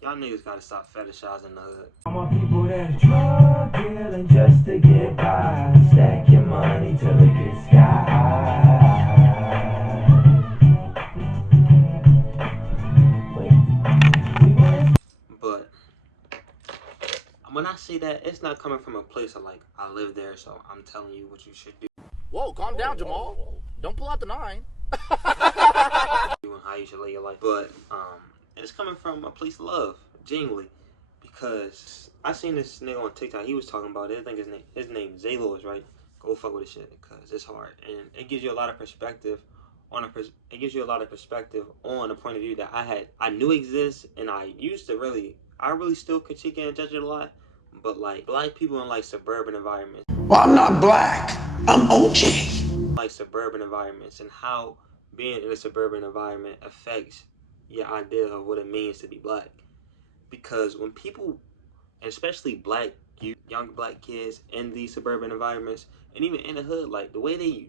Y'all niggas gotta stop fetishizing the hood. I want people that's drug dealing just to get by. Stack your money till it gets sky high. But when I say that, it's not coming from a place of like, I live there, so I'm telling you what you should do. Whoa, calm down, Jamal. Don't pull out the 9. And how you should live your life. But it's coming from a place of love, genuinely. Because I seen this nigga on TikTok, he was talking about it. I think his name Zaylos, right? Go fuck with this shit, because it's hard. And it gives you a lot of perspective on a point of view that I knew exists, and I really still critique and judge it a lot. But like black people in like suburban environments. Well, I'm not black. I'm OJ. Like suburban environments, and how being in a suburban environment affects your idea of what it means to be black. Because when people, especially black young black kids in these suburban environments, and even in the hood, like the way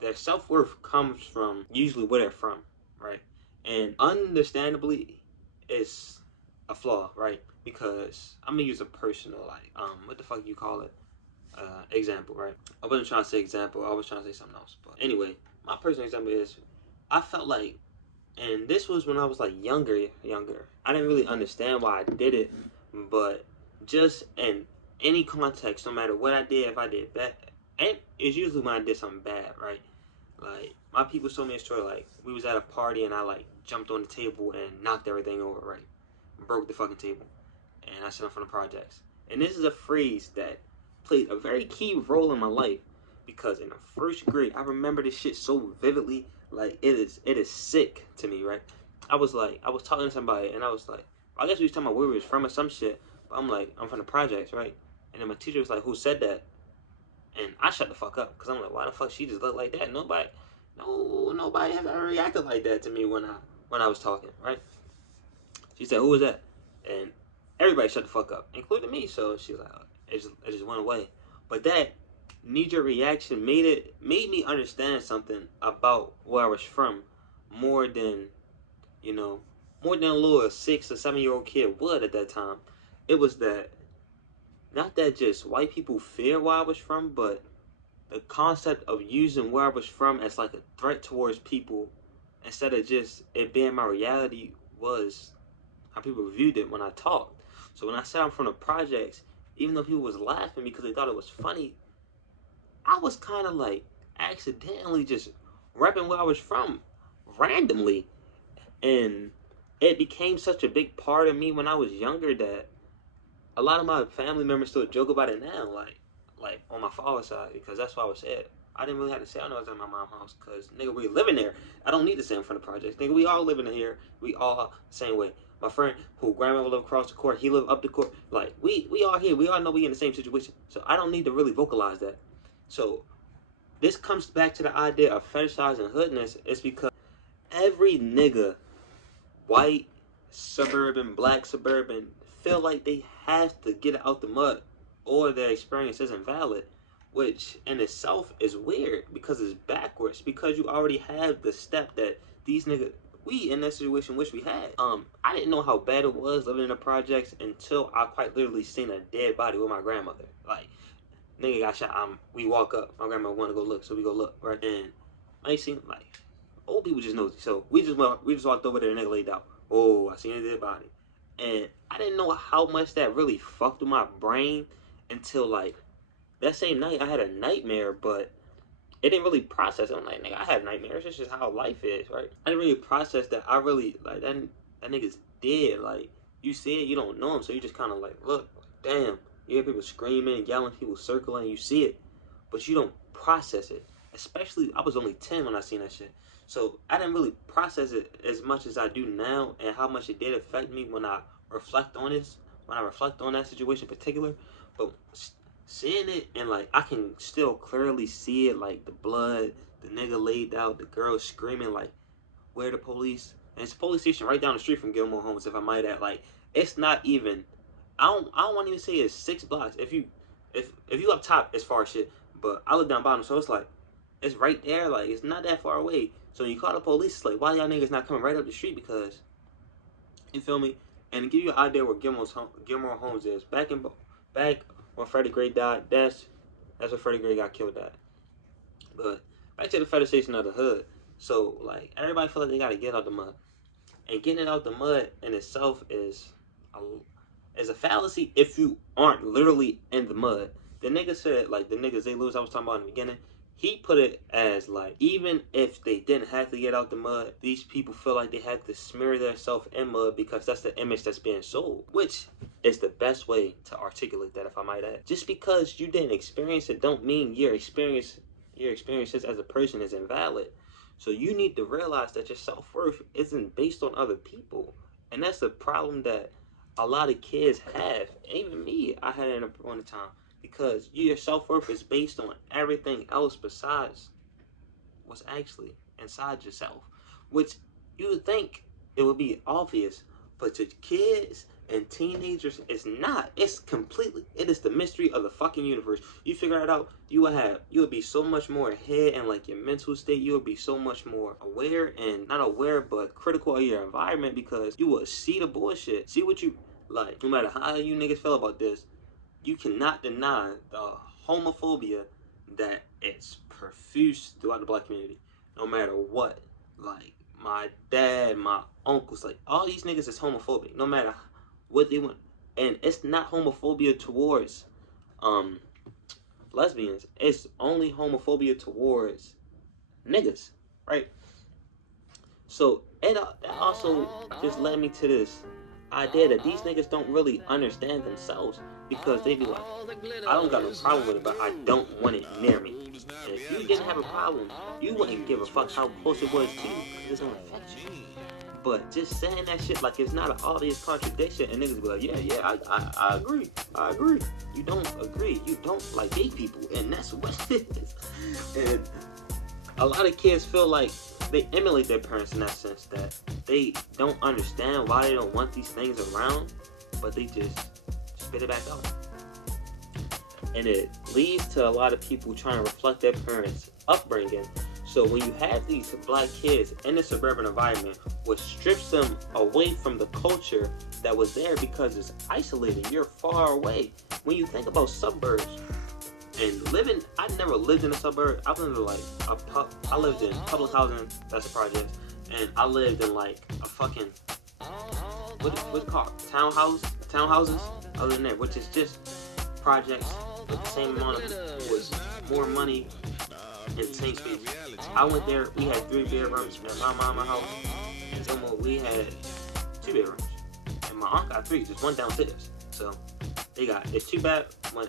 their self-worth comes from usually where they're from, right? And understandably, it's a flaw, right? Because I'm gonna use a personal, like, what the fuck you call it? Example, right? I wasn't trying to say example, I was trying to say something else. But anyway, my personal example is, I felt like, and this was when I was like younger. I didn't really understand why I did it, but just in any context, no matter what I did, if I did bad, and it's usually when I did something bad, right? Like, my people told me a story, like, we was at a party and I like jumped on the table and knocked everything over, right? Broke the fucking table. And I sent them from the projects. And this is a phrase that played a very key role in my life, because in the first grade, I remember this shit so vividly. Like, it is sick to me, right? I was talking to somebody, and I was like, I guess we was talking about where we was from or some shit, but I'm like, I'm from the projects, right? And then my teacher was like, who said that? And I shut the fuck up, because I'm like, why the fuck she just look like that? Nobody has ever reacted like that to me when I was talking, right? She said, who was that? And everybody shut the fuck up, including me. So she was like, it just went away. But that knee-jerk reaction made me understand something about where I was from, more than a little 6 or 7 year old kid would at that time. It was that, not that just white people fear where I was from, but the concept of using where I was from as like a threat towards people, instead of just it being my reality, was how people viewed it when I talked. So when I said I'm from the projects, even though people was laughing because they thought it was funny, I was kind of like accidentally just repping where I was from randomly. And it became such a big part of me when I was younger that a lot of my family members still joke about it now, like on my father's side, because that's what I was said. I didn't really have to say I know I was in my mom's house, because nigga, we living there. I don't need to say I'm from the projects. Nigga, we all living in here. We all the same way. My friend who grandma lived across the court, he lived up the court. Like, we all here. We all know we in the same situation. So I don't need to really vocalize that. So this comes back to the idea of fetishizing hoodness. It's because every nigga, white, suburban, black, suburban, feel like they have to get out the mud or their experience isn't valid, which in itself is weird, because it's backwards, because you already have the step that these niggas, we in that situation wish we had. I didn't know how bad it was living in the projects until I quite literally seen a dead body with my grandmother. Like, nigga got shot. We walk up, my grandma want to go look, so we go look, right? And I seen, like, old people just nosy. So we just walked over there and nigga laid out. Oh, I seen a dead body. And I didn't know how much that really fucked with my brain until like that same night I had a nightmare, but it didn't really process it. I'm like, nigga, I have nightmares. It's just how life is, right? I didn't really process that. I really, like, that nigga's dead. Like, you see it, you don't know him, so you just kind of like, look, damn. You hear people screaming, yelling, people circling, you see it, but you don't process it. Especially, I was only 10 when I seen that shit. So I didn't really process it as much as I do now, and how much it did affect me when I reflect on this, when I reflect on that situation in particular. But seeing it, and like, I can still clearly see it, like the blood, the nigga laid out, the girl screaming, like, where the police? And it's a police station right down the street from Gilmore Homes, if I might add. Like, it's not even, I don't want to even say it's 6 blocks. If you up top, it's far shit. But I live down bottom, so it's like, it's right there. Like, it's not that far away. So when you call the police, it's like, why y'all niggas not coming right up the street? Because, you feel me? And to give you an idea where Gilmore Holmes is, back when Freddie Gray died, that's where Freddie Gray got killed at. But back to the fetishization of the hood. So like everybody feel like they gotta get out the mud, and getting it out the mud in itself is a fallacy if you aren't literally in the mud. The nigga said, like the nigga Zay Lewis I was talking about in the beginning, he put it as like, even if they didn't have to get out the mud, these people feel like they have to smear themselves in mud because that's the image that's being sold, which is the best way to articulate that, if I might add. Just because you didn't experience it don't mean your experiences as a person is invalid. So you need to realize that your self-worth isn't based on other people. And that's the problem that a lot of kids have. Even me, I had it at one time. Because your self-worth is based on everything else besides what's actually inside yourself. Which you would think it would be obvious, but to kids and teenagers, it's not. It is the mystery of the fucking universe. You figure it out, you would be so much more ahead in like your mental state. You would be so much more aware, and not aware, but critical of your environment, because you will see the bullshit. See what you like. No matter how you niggas feel about this, you cannot deny the homophobia that it's profuse throughout the black community. No matter what. Like, my dad, my uncles, like, all these niggas is homophobic. No matter what they want. And it's not homophobia towards lesbians. It's only homophobia towards niggas, right? So that also just led me to this idea that these niggas don't really understand themselves, because they be like, I don't got no problem with it, but I don't want it near me. And if you didn't have a problem, you wouldn't give a fuck how close it was to you, because it don't affect you. But just saying that shit like it's not an obvious contradiction, and niggas be like, yeah, I agree. You don't agree. You don't like gay people, and that's what it is. And a lot of kids feel like they emulate their parents in that sense, that they don't understand why they don't want these things around, but they just spit it back out. And it leads to a lot of people trying to reflect their parents' upbringing. So when you have these black kids in a suburban environment, which strips them away from the culture that was there because it's isolated, you're far away. When you think about suburbs, and I never lived in a suburb. I lived in I lived in public housing, that's a project, and I lived in like a fucking, what's it called? Townhouses, other than that, which is just projects with the same amount of, with more money in the same space. I went there, we had 3 bedrooms at my mama's house, and then we had 2 bedrooms, and my aunt got 3, just one downstairs. So it's 2 bed.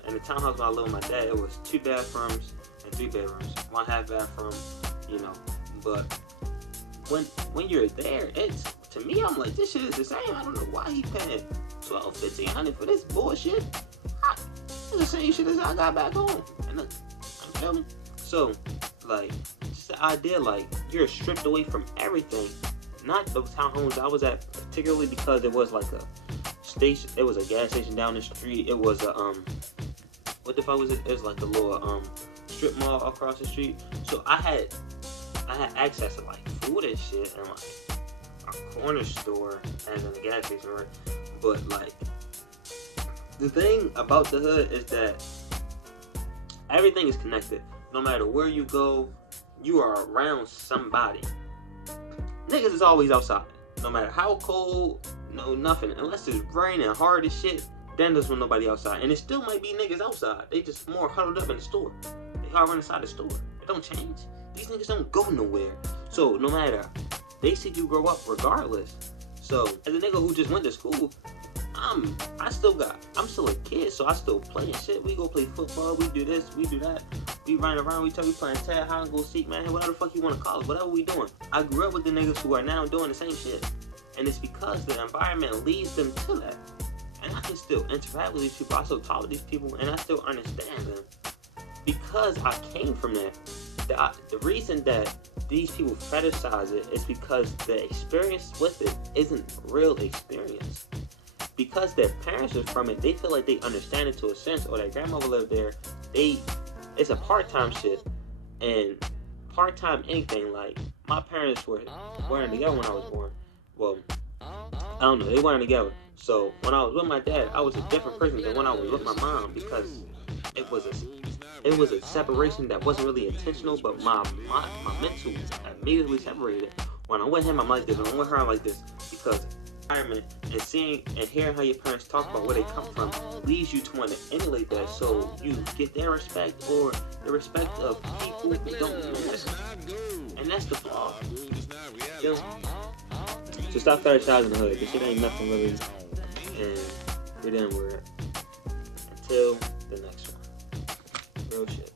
In the townhouse when I lived with my dad, it was 2 bathrooms and 3 bedrooms, 1 half bathroom, you know. But when you're there, it's, to me, I'm like, this shit is the same. I don't know why he paying $1,200-$1,500 for this bullshit. It's the same shit as I got back home. And I'm feeling. So, like, just the idea, like, you're stripped away from everything. Not the townhomes I was at, particularly because it was like a station. It was a gas station down the street. It was a what the fuck was it? It was like a little strip mall across the street. So I had access to like food and shit, and like a corner store as in a gas station, right? But like, the thing about the hood is that everything is connected. No matter where you go, you are around somebody. Niggas is always outside. No matter how cold, no nothing. Unless it's raining hard as shit, then there's nobody outside. And it still might be niggas outside. They just more huddled up in the store. They hard inside the store. It don't change. These niggas don't go nowhere. So no matter, they see you grow up regardless. So as a nigga who just went to school, I'm still a kid, so I still play and shit. We go play football, we do this, we do that. We run around, we playing tag, hide and go seek, man, whatever the fuck you want to call it, whatever we doing. I grew up with the niggas who are now doing the same shit. And it's because the environment leads them to that. And I can still interact with these people, I still talk to these people, and I still understand them. Because I came from that. The reason that these people fetishize it is because the experience with it isn't real experience. Because their parents are from it, they feel like they understand it to a sense, or their grandmother lived there. It's a part-time shit, and part-time anything. Like, my parents weren't together when I was born. Well, I don't know, they weren't together. So when I was with my dad, I was a different person than when I was with my mom, because it was a separation that wasn't really intentional, but my mental immediately separated. When I'm with him, I'm like this. When I'm with her, I'm like this, because environment and seeing and hearing how your parents talk about where they come from leads you to want to emulate that, so you get their respect or the respect of people who don't exist. And that's the flaw. You know? So stop fetishizing the hood. This shit ain't nothing really. And we're done with it. Until the next one. Real shit.